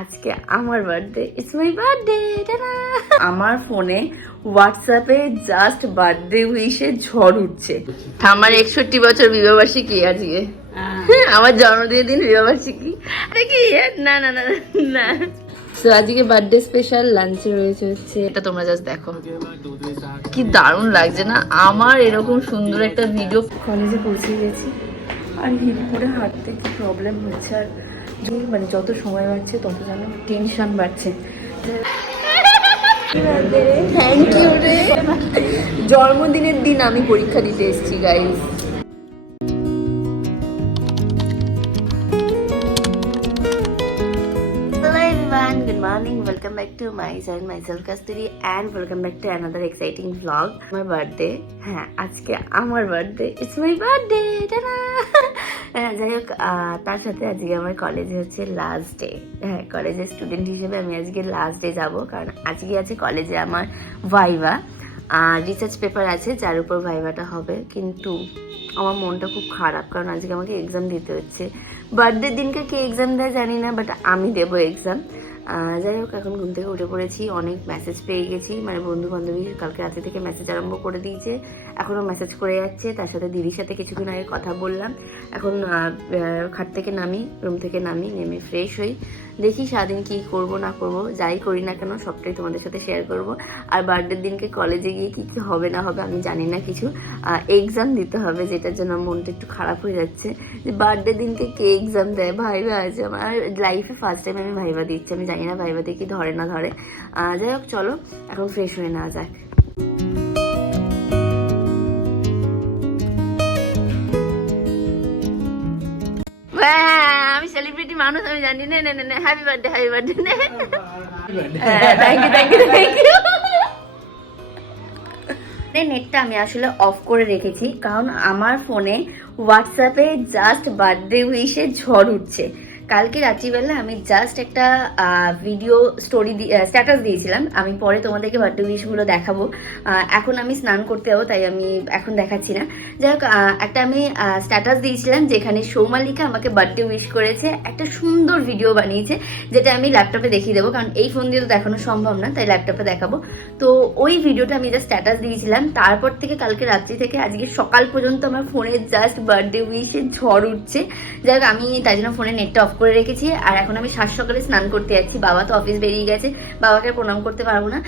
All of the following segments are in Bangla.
আজকে আমার বার্থডে, ইটস মাই বার্থডে। আমার ফোনে হোয়াটসঅ্যাপে জাস্ট বার্থডে উইশে ঝড় উঠছে। আমার 61 বছর বিবাহবার্ষিকী আজকে, আমার জন্মদিনের দিন বিবাহবার্ষিকী। দেখি না না না না, তো আজকে বার্থডে স্পেশাল লাঞ্চে রয়েছে হচ্ছে এটা, তোমরা জাস্ট দেখো কি দারুণ লাগছে না আমার এরকম সুন্দর একটা ভিডিও। কলেজে পৌঁছে গেছি আর হিল করে হাঁটতে কি প্রবলেম হচ্ছে, আর মানে যত সময় বাড়ছে তত যেন টেনশন বাড়ছে। থ্যাংক ইউ রে, জন্মদিনের দিন আমি পরীক্ষা দিতে এসেছি guys. Good morning, welcome back to my channel, myself Kasturi, and welcome back to another exciting vlog. My birthday, হ্যাঁ আজকে আমার বার্থডে, ইটস মাই বার্থডে। যাই হোক, তার সাথে আজকে আমার কলেজে হচ্ছে লাস্ট ডে। হ্যাঁ, কলেজের স্টুডেন্ট হিসেবে আমি আজকে লাস্ট ডে যাব, কারণ আজকে আছে কলেজে আমার ভাইভা, রিসার্চ পেপার আছে যার উপর ভাইভাটা হবে। কিন্তু আমার মনটা খুব খারাপ, কারণ আজকে আমাকে এক্সাম দিতে হচ্ছে। বার্থডের দিনকে কে এক্সাম দেয় জানি না, বাট আমি দেবো এক্সাম। যাই হোক, এখন ঘুম থেকে উঠে পড়েছি, অনেক মেসেজ পেয়ে গেছি, মানে বন্ধু বান্ধবী কালকে রাতে থেকে মেসেজ আরম্ভ করে দিয়েছে, এখনও মেসেজ করে যাচ্ছে। তার সাথে দিদির সাথে কিছুক্ষণ আগে কথা বললাম। এখন খাট থেকে নামি, রুম থেকে নামি, নেমে ফ্রেশ হই, দেখি সারাদিন কী করব না করব, যাই করি না কেন সবটাই তোমাদের সাথে শেয়ার করব। আর বার্থডের দিনকে কলেজে গিয়ে কী কী হবে না হবে আমি জানি না কিছু, এক্সাম দিতে হবে, যেটার জন্য মনটা একটু খারাপ হয়ে যাচ্ছে যে বার্থডে দিনকে কে এক্সাম দেয়। ভাইভা আছে আমার লাইফে, ফার্স্ট টাইম আমি ভাইভা দিচ্ছি, আমি জানি না ভাইভাতে কি ধরে না ধরে। যাই হোক, চলো এখন ফ্রেশ হয়ে নেওয়া যাক। আমি সেলিব্রিটি মানুষ, আমি জানি না। Happy birthday, happy birthday. Thank you thank you thank you. নেটটা আমি আসলে অফ করে রেখেছি, কারণ আমার ফোনে হোয়াটসঅ্যাপে জাস্ট বার্থডে উইশে ঝড় উঠছে। কালকে রাত্রিবেলা আমি জাস্ট একটা ভিডিও স্টোরি স্ট্যাটাস দিয়েছিলাম, আমি পরে তোমাদেরকে বার্থডে উইশগুলো দেখাবো। এখন আমি স্নান করতে যাবো, তাই আমি এখন দেখাচ্ছি না। যাই হোক, একটা আমি স্ট্যাটাস দিয়েছিলাম যেখানে সৌমালিকা আমাকে বার্থডে উইশ করেছে, একটা সুন্দর ভিডিও বানিয়েছে, যেটা আমি ল্যাপটপে দেখিয়ে দেবো, কারণ এই ফোন দিয়ে তো দেখানো সম্ভব না, তাই ল্যাপটপে দেখাবো। তো ওই ভিডিওটা আমি যা স্ট্যাটাস দিয়েছিলাম, তারপর থেকে কালকে রাত্রি থেকে আজকে সকাল পর্যন্ত আমার ফোনে জাস্ট বার্থডে উইশে ঝড় উঠছে। যাই হোক, আমি তাই জন্য ফোনে নেটটা অফ করে রেখেছি। আর এখন আমি সাত সকালে স্নান করতে যাচ্ছি, বাবা তো অফিস বেরিয়ে গেছে, বাবাকে প্রণাম করতে পারবো না,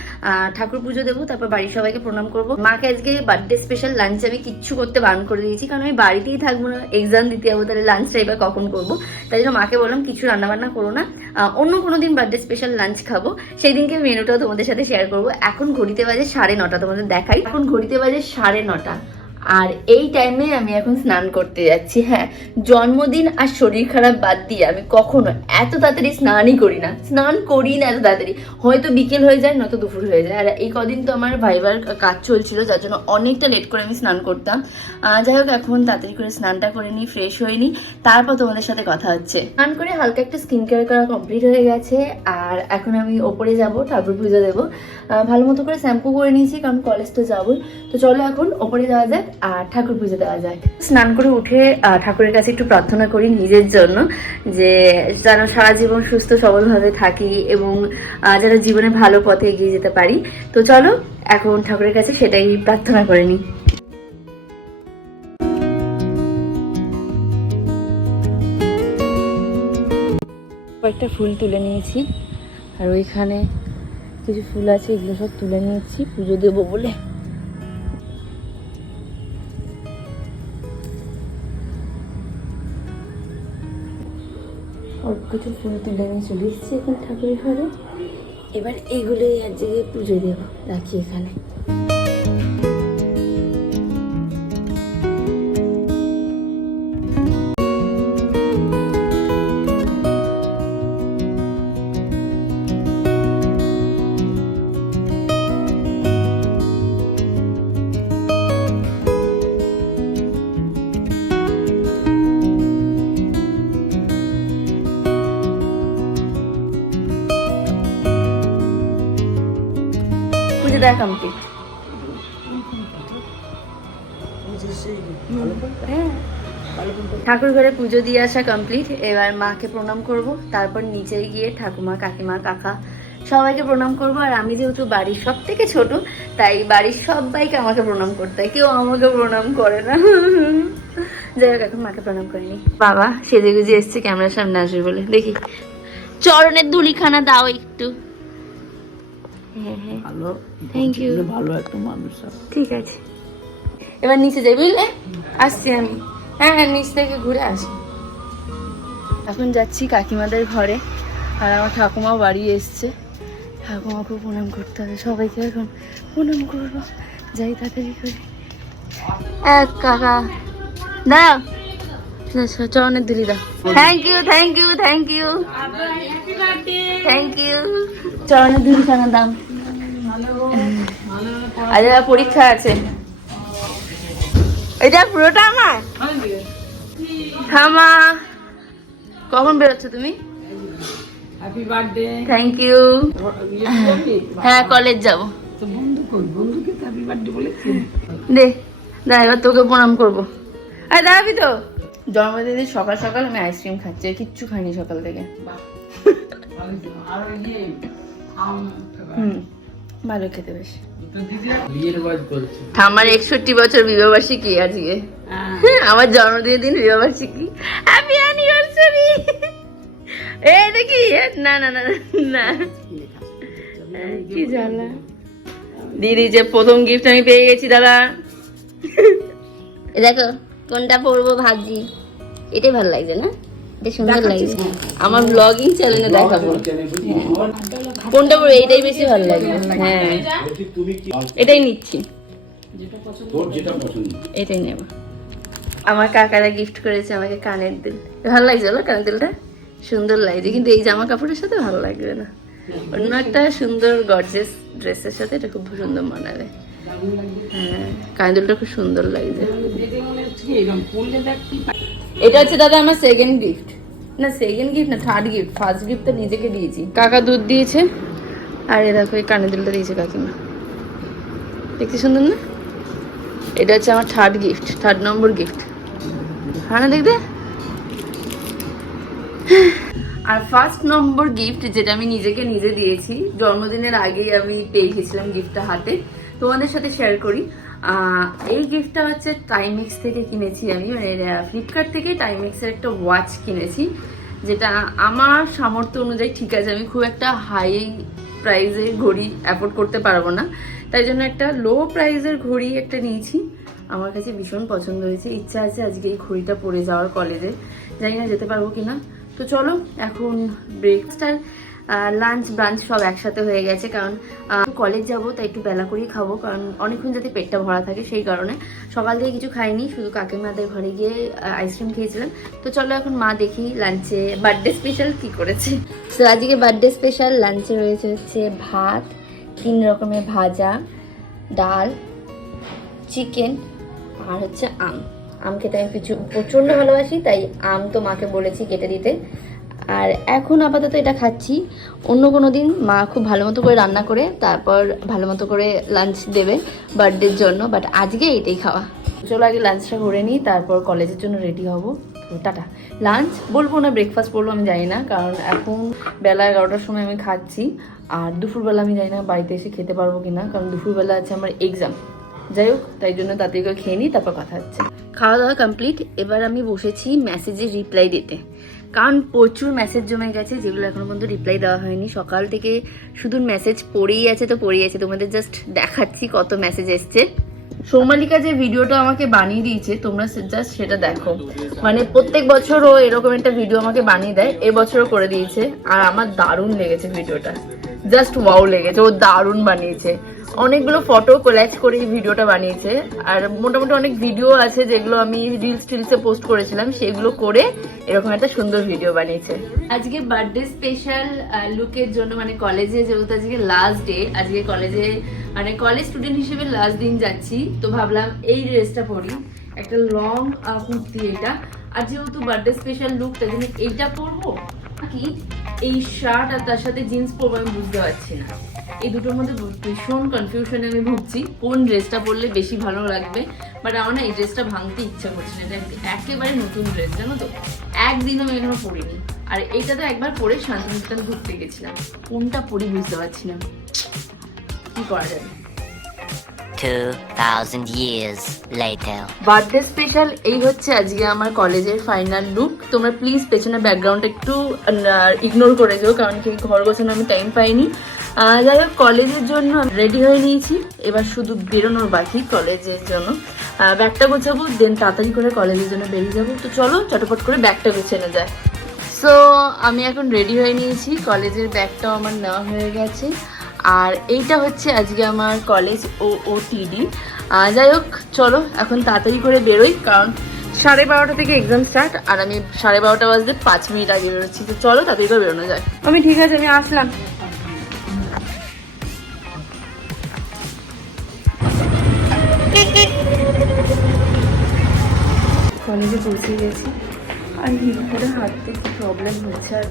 ঠাকুর পুজো দেবো, তারপর বাড়ির সবাইকে প্রণাম করবো। মাকে আজকে বার্থডে স্পেশাল লাঞ্চ আমি কিচ্ছু করতে বারণ করে দিয়েছি, কারণ আমি বাড়িতেই থাকবো না, এক্সাম দিতে যাবো, তাহলে লাঞ্চটা এবার কখন করবো। তাই জন্য মাকে বললাম কিছু রান্নাবান্না করো না, অন্য কোনো দিন বার্থডে স্পেশাল লাঞ্চ খাবো, সেই দিনকে মেনুটাও তোমাদের সাথে শেয়ার করবো। এখন ঘড়িতে বাজে 9:30, তোমাদের দেখাই, এখন ঘড়িতে বাজে 9:30, আর এই টাইমে আমি এখন স্নান করতে যাচ্ছি। হ্যাঁ, জন্মদিন আর শরীর খারাপ বাদ দিয়ে আমি কখনো এত তাড়াতাড়ি স্নানই করি না, স্নান করি না এত তাড়াতাড়ি, হয়তো বিকেল হয়ে যায় নয়তো দুপুর হয়ে যায়। আর এই কদিন তো আমার ভাইবার কাজ চলছিল, যার জন্য অনেকটা লেট করে আমি স্নান করতাম। যাই হোক, এখন তাড়াতাড়ি করে স্নানটা করে নিই, ফ্রেশ হয়ে নিই, তারপর তোমাদের সাথে কথা হচ্ছে। স্নান করে হালকা একটা স্কিন কেয়ার করা কমপ্লিট হয়ে গেছে, আর এখন আমি ওপরে যাব, ঠাকুর পুজো দেবো। ভালো মতো করে শ্যাম্পু করে নিয়েছি, কারণ কলেজ তো যাবোই। তো চলো এখন ওপরে যাওয়া যাক আর ঠাকুর পুজো দেওয়া যায়। স্নান করে উঠে ঠাকুরের কাছে একটু প্রার্থনা করি নিজের জন্য, যে যেন সারা জীবন সুস্থ সবলভাবে থাকি এবং যেন জীবনে ভালো পথে এগিয়ে যেতে পারি। তো চলো এখন ঠাকুরের কাছে সেটাই প্রার্থনা করে নিই। কয়েকটা ফুল তুলে নিয়েছি, আর ওইখানে কিছু ফুল আছে, এগুলো সব তুলে নিয়েছি পুজো দেবো বলে। অল্প কিছু ফুল তুলে নিয়ে চলে এসেছি এখন ঠাকুরের ঘরে। এবার এগুলোই আর জায়গায় পুজো দেবো, রাখি এখানে। পুজোটা কমপ্লিট। হ্যাঁ ঠাকুর ঘরে পুজো দিয়ে আসা কমপ্লিট। এবার মাকে প্রণাম করব, তারপর নিচে গিয়ে ঠাকুমা, কাকিমা, কাকা সবাইকে প্রণাম করব। আর আমি যেহেতু বাড়ির সব থেকে ছোট, তাই বাড়ির সবাইকে আমাকে প্রণাম করতে হয়, কেউ আমাকে প্রণাম করে না। যাই হোক, এখন মাকে প্রণাম করিনি। বাবা সেজে গুজে এসছে ক্যামেরার সামনে আসবে বলে, দেখি চরণের ধুলিখানা দাও একটু। হ্যাঁ হ্যাঁ, ভালো, থ্যাংক ইউ, ভালো একটা মানুষ। ঠিক আছে, এবার নিচে যাই, বুঝলে? আসছি আমি। হ্যাঁ হ্যাঁ, নিচ থেকে ঘুরে আসি। এখন যাচ্ছি কাকিমাদের ঘরে, আর আমার ঠাকুমাও বাড়ি এসছে। ঠাকুমাকেও প্রণাম করতে হবে, সবাইকে এখন প্রণাম করবো। যাই তাড়াতাড়ি করে। এক কাকা দাও, চরণের ধুলি দাও। Thank you, thank you, thank you, thank you. চরণের ধুলি খানা দাম। আজ পরীক্ষা আছে। এটা পুরোটা আমার। থামা, কখন বেরোচ্ছ তুমি? Happy birthday. Thank you. হ্যাঁ, কলেজ যাবো। দে দা, এবার তোকে প্রণাম করবো। আরে দাঁড়াবি তো। জন্মদিনের সকাল সকাল আমি আইসক্রিম খাচ্ছি, কিচ্ছু খাইনি সকাল থেকে। ভালো খেতে বেশ। আমার 61 বছর বিবাহবার্ষিকী আজকে। আমার জন্মদিনের দিন বিবাহবার্ষিকী। Happy anniversary. এই দেখি, না না না না, কি জ্বালা। দিদি যে প্রথম গিফট আমি পেয়ে গেছি দাদা। দেখো কোনটা পরবো ভাবছি, এটাই ভালো লাগছে না? এটা সুন্দর লাগছে। আমার ব্লগিং চ্যানেলে দেখাবো কোনটা পরবো, এইটাই বেশি ভালো লাগবে। হ্যাঁ, এটাই নিচ্ছি, এটাই নেব। আমার কাকারা গিফট করেছে আমাকে কানের দুল। ভালো লাগছে বলো? কানের দুলটা সুন্দর লাগছে, কিন্তু এই জামা কাপড়ের সাথে ভালো লাগবে না। অন্য একটা সুন্দর গর্জিয়াস ড্রেসের সাথে এটা খুব সুন্দর মানাবে। হ্যাঁ, কানের দুলটা খুব সুন্দর লাগছে। এটা হচ্ছে দাদা আমার সেকেন্ড গিফট। না সেকেন্ড গিফট না, থার্ড গিফট। ফার্স্ট গিফট তো নিজেকে দিয়েছি। কাকা দুধ দিয়েছে, আর এ দেখো এই কানের দুলটা দিয়েছে কাকিমা। দেখতে সুন্দর না? এটা হচ্ছে আমার থার্ড গিফট, 3rd নম্বর গিফট। হ্যাঁ না, দেখতে। আর 1st নম্বর গিফট যেটা আমি নিজেকে নিজে দিয়েছি, জন্মদিনের আগেই আমি পেয়ে গেছিলাম গিফটটা হাতে, তোমাদের সাথে শেয়ার করি। এই গিফটটা হচ্ছে টাইমেক্স থেকে কিনেছি আমি, মানে ফ্লিপকার্ট থেকে টাইমেক্সের একটা ওয়াচ কিনেছি, যেটা আমার সামর্থ্য অনুযায়ী ঠিক আছে। আমি খুব একটা হাই প্রাইসের ঘড়ি অ্যাফোর্ড করতে পারবো না, তাই জন্য একটা লো প্রাইসের ঘড়ি একটা নিয়েছি। আমার কাছে ভীষণ পছন্দ হয়েছে। ইচ্ছা আছে আজকে এই ঘড়িটা পরে যাওয়ার কলেজে, জানি না যেতে পারবো কিনা। তো চলো, এখন ব্রেকফাস্ট আর লাঞ্চ ব্রাঞ্চ সব একসাথে হয়ে গেছে, কারণ কলেজ যাব, তাই একটু বেলা করেই খাবো, কারণ অনেকক্ষণ যাতে পেটটা ভরা থাকে সেই কারণে। সকাল থেকে কিছু খাইনি, শুধু কাকিমাদের ঘরে গিয়ে আইসক্রিম খেয়েছিলাম। তো চলো এখন মা দেখি লাঞ্চে বার্থডে স্পেশাল কি করেছে। তো আজকে বার্থডে স্পেশাল লাঞ্চে রয়েছে হচ্ছে ভাত, 3 রকমের ভাজা, ডাল, চিকেন, আর হচ্ছে আম। আম খেতে আমি প্রচণ্ড ভালোবাসি, তাই আম তো মাকে বলেছি কেটে দিতে। আর এখন আপাতত এটা খাচ্ছি। অন্য কোনো দিন মা খুব ভালো মতো করে রান্না করে তারপর ভালো মতো করে লাঞ্চ দেবে বার্থডের জন্য, বাট আজকে এটাই খাওয়া। চলো আগে লাঞ্চটা করে নিই, তারপর কলেজের জন্য রেডি হব। তো টাটা। লাঞ্চ বলবো না ব্রেকফাস্ট বলবো আমি জানি না, কারণ এখন বেলা 11টার সময় আমি খাচ্ছি। আর দুপুরবেলা আমি জানি না বাড়িতে এসে খেতে পারবো কিনা, কারণ দুপুরবেলা আছে আমার এক্সাম। যাই হোক, তাই জন্য তাড়াতাড়ি করে খেয়ে নিই, তারপর কথা হচ্ছে। খাওয়া দাওয়া কমপ্লিট। এবার আমি বসেছি মেসেজে রিপ্লাই দিতে, কারণ প্রচুর মেসেজ জমে গেছে যেগুলো এখনো পর্যন্ত রিপ্লাই দেওয়া হয়নি। সকাল থেকে শুধু মেসেজ পড়েই আছে তো পড়েই আছে। তোমাদের জাস্ট দেখাচ্ছি কত মেসেজ এসছে। সৌমালিকা যে ভিডিওটা আমাকে বানিয়ে দিয়েছে, তোমরা জাস্ট সেটা দেখো। মানে প্রত্যেক বছর ও এরকম একটা ভিডিও আমাকে বানিয়ে দেয়, এবছরও করে দিয়েছে। আর আমার দারুণ লেগেছে ভিডিওটা, জাস্ট ওয়াও লেগেছে। ও দারুণ বানিয়েছে, অনেকগুলো ফটো কোল্যাজ করে এই ভিডিওটা বানিয়েছে। আর মোটামুটি অনেক ভিডিও আছে যেগুলো আমি রিলসে পোস্ট করেছিলাম, সেগুলো করে এরকম একটা সুন্দর ভিডিও বানিয়েছে। আজকে বার্থডে স্পেশাল লুকের জন্য, মানে কলেজে যেহেতু আজকে লাস্ট ডে, আজকে কলেজে মানে কলেজ স্টুডেন্ট হিসেবে লাস্ট দিন যাচ্ছি, তো ভাবলাম এই ড্রেসটা পরি, একটা লং কুর্তি এটা। আর যেহেতু বার্থডে স্পেশাল লুক, তাই জন্য এইটা পরবো কি এই শার্ট আর তার সাথে জিন্স পরবো, আমি বুঝতে পারছি না। এই দুটোর মধ্যে ভীষণ কনফিউশনে আমি ভুগছি কোন ড্রেসটা পরলে বেশি ভালো লাগবে। বাট আমার না এই ড্রেসটা ভাঙতে ইচ্ছা করছে না, এটা একেবারে নতুন ড্রেস, জানো তো, একদিনও আমি এখনো পরিনি। আর এইটা তো একবার পরে শান্তিনিকেতন ঘুরতে গেছিলাম, কোনটা পরি বুঝতে পারছি না, কি করা যাবে। 2000 years later. বার্থডে স্পেশাল এই হচ্ছে আজকে আমার কলেজের ফাইনাল লুক। তোমরা প্লিজ পেছনে ব্যাকগ্রাউন্ডটা একটু ইগনোর করে দিও, কারণ কি ঘর গোছানো আমি টাইম পাইনি। যাই হোক, কলেজের জন্য রেডি হয়ে নিয়েছি, এবার শুধু বেরোনোর বাকি কলেজের জন্য। ব্যাগটা গোছাবো, দেন তাড়াতাড়ি করে কলেজের জন্য বেরিয়ে যাবো। তো চলো চটপট করে ব্যাগটা গুছিয়ে যায়। সো আমি এখন রেডি হয়ে নিয়েছি, কলেজের ব্যাগটাও আমার নেওয়া হয়ে গেছে। আর এইটা হচ্ছে আজকে আমার কলেজ OOTD। যাই হোক, চলো এখন তাড়াতাড়ি করে বেরোই, কারণ 12:30 থেকে এক্সাম স্টার্ট, আর আমি 12:30 বাজতে 5 মিনিট আগে বেরোচ্ছি। তো চলো তাড়াতাড়ি করে বেরোনো যায়। আমি ঠিক আছে, আমি আসলাম। কলেজে পৌঁছে গেছি, আর হিল করে হাঁটতে একটু প্রবলেম হচ্ছে। আর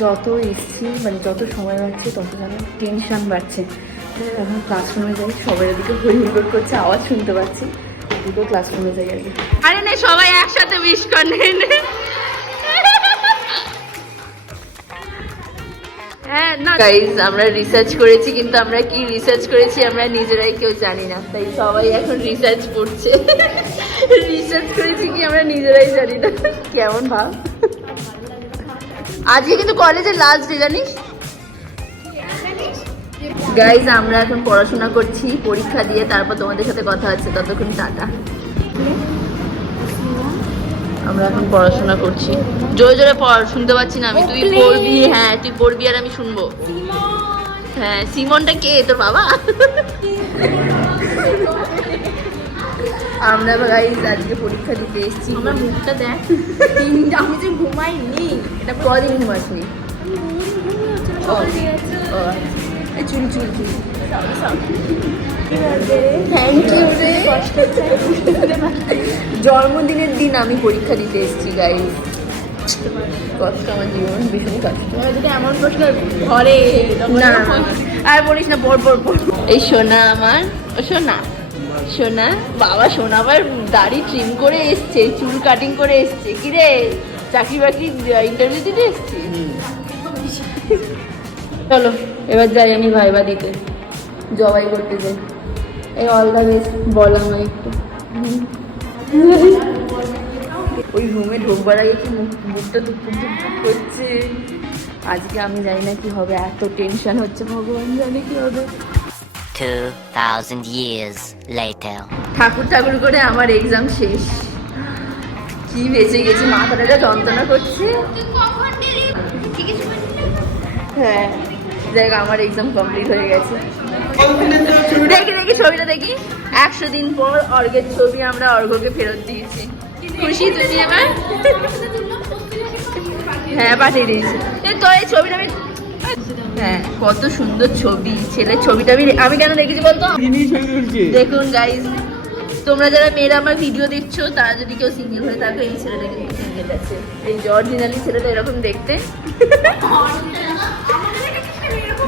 যত এসছি, মানে যত সময় বাড়ছে তত যেন টেনশন বাড়ছে। এখন ক্লাসরুমে যাই, সবাই ওদিকে হই হুড় করছে, আওয়াজ শুনতে পাচ্ছি। ওদিকে ক্লাসরুমে যাই আগে। আরে না, সবাই একসাথে উইশ করেন। হ্যাঁ না গাইজ, আমরা রিসার্চ করেছি, কিন্তু আমরা কি রিসার্চ করেছি আমরা নিজেরাই কেউ জানি না, তাই সবাই এখন রিসার্চ করছে। রিসার্চ করেছি কি আমরা নিজেরাই জানি না। কেমন ভাব, আজকে কিন্তু কলেজের লাস্ট ডে, জানিস গাইজ। আমরা এখন পড়াশোনা করছি, পরীক্ষা দিয়ে তারপর তোমাদের সাথে কথা হচ্ছে, ততক্ষণ টাটা। আমরা এখন পড়াশোনা করছি, জোরে জোরে পড়, শুনতে পাচ্ছি না আমি। তুই পড়বি, হ্যাঁ তুই পড়বি আর আমি শুনবো। হ্যাঁ, সিমনটা কে, তোর বাবা? আমরা গাইজ আজকে পরীক্ষা দিতে এসেছি। আমার মুখটা দেখ, আমি যে ঘুমাইনি, এটা কদিন ঘুমাসনি? চুল চুল চুল, থ্যাংক ইউ রে। জন্মদিনের দিন আমি পরীক্ষা দিতে এসেছি গাইজ। কষ্ট, আমার জীবন ভীষণ কষ্ট। এমন প্রশ্ন ঘরে না, আর বলিস না, পড় পড় পড়। এই সোনা আমার, ও সোনা, সোনা বাবা, সোনা আবার দাড়ি ট্রিম করে এসছে, চুল কাটিং করে এসছে। কি রে, চাকরি বাকরি ইন্টারভিউ দিতে এসছি? চলো এবার যাই আমি ভাইবা দিতে, জবাই করতে যাই। এই অল দ্য বেস্ট বল আমায় একটু। ওই রুমে ঢোকবার আগে কি মুখটা টুকটুক টুকটুক করছে। আজকে আমি জানি না কি হবে, এত টেনশন হচ্ছে, ভগবান জানে কি হবে। 2000 years later. ঠাকুর ঠাকুর করে আমার এক্সাম শেষ, কি বেঁচে গেছি, মাথাটা যন্ত্রণা করছে। হ্যাঁ দেখ, আমার এক্সাম কমপ্লিট হয়ে গেছে। দেখি দেখি ছবিটা দেখি, 100 দিন পর অর্ঘের ছবি আমরা অর্ঘকে ফেরত দিয়েছি। খুশি তুমি এবার? হ্যাঁ পাঠিয়ে দিয়েছি। তো এই ছবিটা আমি, হ্যাঁ কত সুন্দর ছবি, ছেলের ছবিটা আমি কেন দেখেছি বলতো? দেখুন গাইজ, তোমরা যারা মেয়েরা আমার ভিডিও দেখছো, তারা যদি কেউ সিঙ্গেল হয়ে থাকো, এই ছেলেটা কিন্তু সিঙ্গেল আছে। এই অরিজিনালি ছেলেটা এরকম দেখতে।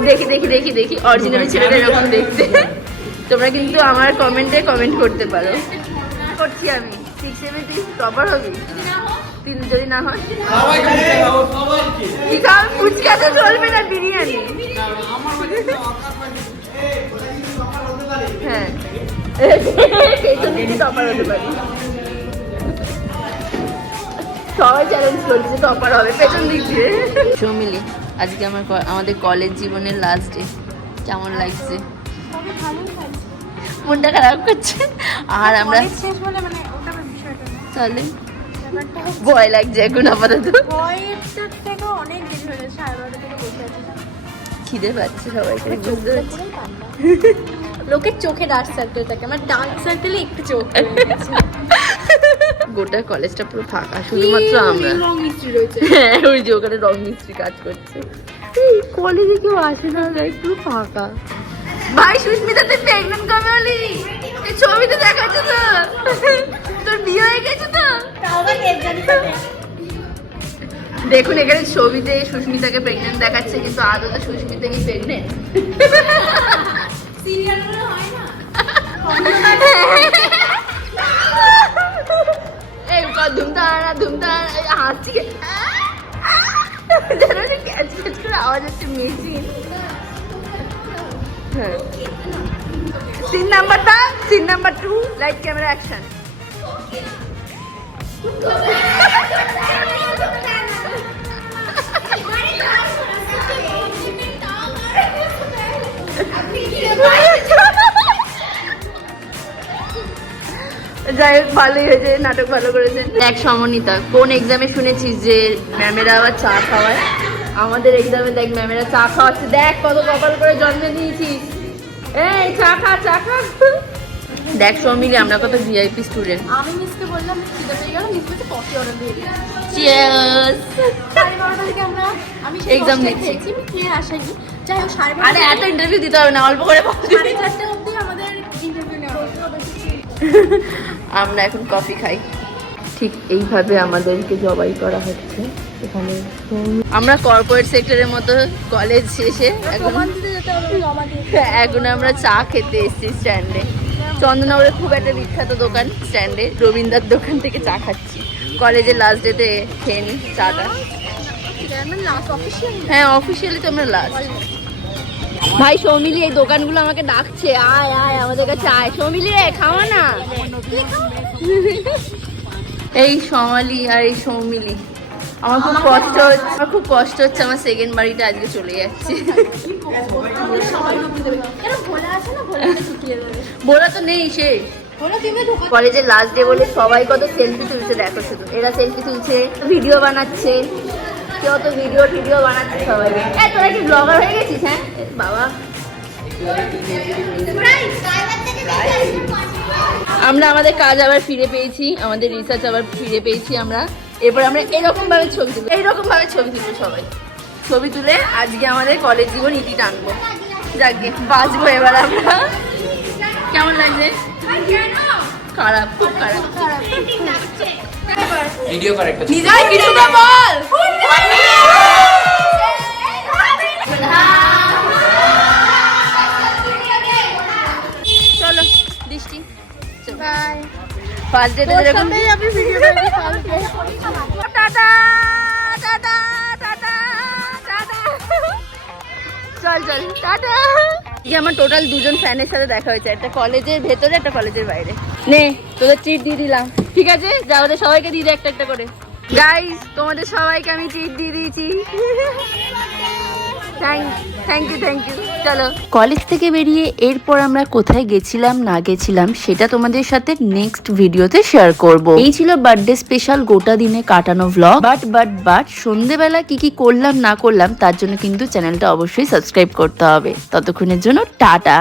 দেখি দেখি দেখি দেখি অরিজিনালি ছেলেটা এরকম দেখতে। তোমরা কিন্তু আমার কমেন্টে কমেন্ট করতে পারো। করছি আমি 6-7 তুই টপার হবি, যদি না হয় কি খাও? ফুচকা তো চলবে না, বিরিয়ানি। হ্যাঁ পেছন দিকে টপার হতে পারি, সবাই চ্যালেঞ্জ করছে টপার হবে পেছন দিক দিয়ে। সৌমিলি, আজকে আমাদের কলেজ জীবনের লাস্ট ডে, কেমন লাগছে? মনটা খারাপ করছে। আর আমরা তাহলে ভয় লাগছে এখন আপাতত, খিদে পাচ্ছে সবাইকে, বুঝতে পারছি। লোকের চোখে ডার্ক সার্কেল থাকে, আমার ডার্ক সার্কেলে একটু চোখ। গোটা কলেজটা পুরো ফাঁকা, শুধুমাত্র আমরা। হ্যাঁ ওই যে ওখানে রং মিস্ত্রি কাজ করছে। এই কলেজে কেউ আসে না, একটু ফাঁকা। ভাই সুস্মিতা, তুই প্রেগনেন্ট কবে হলি? এই ছবিতে দেখাচ্ছে তো, তোর বিয়ে হয়ে গেছে তো? দেখুন এখানে ছবিতে সুস্মিতাকে প্রেগনেন্ট দেখাচ্ছে, কিন্তু আদতে সুস্মিতা কি প্রেগনেন্ট? সিরিয়ালগুলো হয় না এই ধুমতা হাসছি জানো না, ক্যাচ ক্যাচ করে আওয়াজ হচ্ছে মেশিন। হ্যাঁ, scene number 2, light camera action. যাই হোক, ভালোই হয়েছে, নাটক ভালো করেছেন। এক সমন্বিতা, কোন এক্সামে শুনেছিস যে ম্যামেরা আবার চা খাওয়ায়? আমাদের এক্সামে দেখ ম্যামেরা চা খাওয়াচ্ছে, দেখ কত কপাল করে জন্ম দিয়েছিস। এই চা খা। দেখ সৌমিলি, আমরা কত ভিআইপি স্টুডেন্ট। আমি মিসকে বললাম খিদে পেয়ে গেল, মিস বলছে কফি অর্ডার দিয়ে দিই। চিয়ার্স। 12:30 থেকে আমি Exam দিচ্ছি। খেয়েছি, আমি খেয়ে আসাইনি। যাই হোক আরে এত ইন্টারভিউ দিতে হবে না, অল্প করে বল। 4:30 অবধি আমাদের ইন্টারভিউ নেওয়া হবে। আমরা এখন কফি খাই। ঠিক এইভাবে আমাদেরকে জবাই করা হচ্ছে এখানে। আমরা কর্পোরেট সেক্টরের মতো কলেজ শেষে প্রমাণ দিতে যেতে হবে, জমা দিয়ে। এখন আমরা চা খেতে এসেছি স্ট্যান্ডে। চন্দননগরে খুব একটা বিখ্যাত দোকান স্ট্যান্ডে, রবীন্দ্রার দোকান থেকে চা খাচ্ছি। কলেজের লাস্ট ডেতে খেয়ে নিই চাটা। Last official. হ্যাঁ, অফিসিয়ালি তো আমরা লাস্ট। ভাই সৌমিলি, এই দোকানগুলো আমাকে ডাকছে, আয় আমাদের কাছে আয়। সৌমিলি রে, খাওয়া না। এই সোমালি আর এই সৌমিলি, আমার খুব কষ্ট হচ্ছে। আমার সেকেন্ড বাড়িটা আজকে চলে যাচ্ছে। কেন ভোলা আছে না, ভোলাতে ঢুকিয়ে দেবে। বলা তো নেই শেষ। ভোলা টিমে ঢোকা। কলেজের লাস্ট ডে বলে সবাই কত সেলফি তুলছে, দেখো শুধু। এরা সেলফি তুলছে, ভিডিও বানাচ্ছে, কেউ তো ভিডিও বানাচ্ছে সবাই। তোরা কি ব্লগার হয়ে গেছিস? হ্যাঁ বাবা, আমরা আমাদের কাজ আবার ফিরে পেয়েছি, আমাদের রিসার্চ আবার ফিরে পেয়েছি আমরা। এরপর আমরা এরকম ভাবে ছবি তুলবো সবাই। ছবি তুলে আজকে আমাদের কলেজ জীবন ইতি টানবো। যাকে বাঁচবো এবার আমরা। কেমন লাগছে? খারাপ, খুব খারাপ। ভিডিও করে একটা নিজের কিছু তো বল। চলো দৃষ্টি, বাই। ফার্স্ট ডেতে যেরকম আমি ভিডিও করে কালকে। টাটা। চল টাটা। আমার টোটাল দুজন ফ্যানের সাথে দেখা হয়েছে, একটা কলেজের ভেতরে, একটা কলেজের বাইরে। নে তোদের ট্রিট দিয়ে দিলাম, ঠিক আছে? যা, ওদের সবাইকে দিয়ে দে একটা করে। গাইস, তোমাদের সবাইকে আমি ট্রিট দিয়ে দিয়েছি। Thank you. চলো, কলেজ থেকে বেরিয়ে এরপর আমরা কোথায় গেছিলাম না গেছিলাম সেটা তোমাদের সাথে নেক্সট ভিডিওতে শেয়ার করব। এই ছিল বার্থডে স্পেশাল গোটা দিনে কাটানো ভ্লগ। বাট সন্ধেবেলা কি করলাম না করলাম তার জন্য কিন্তু চ্যানেলটা অবশ্যই সাবস্ক্রাইব করতে হবে। ততক্ষণের জন্য টাটা।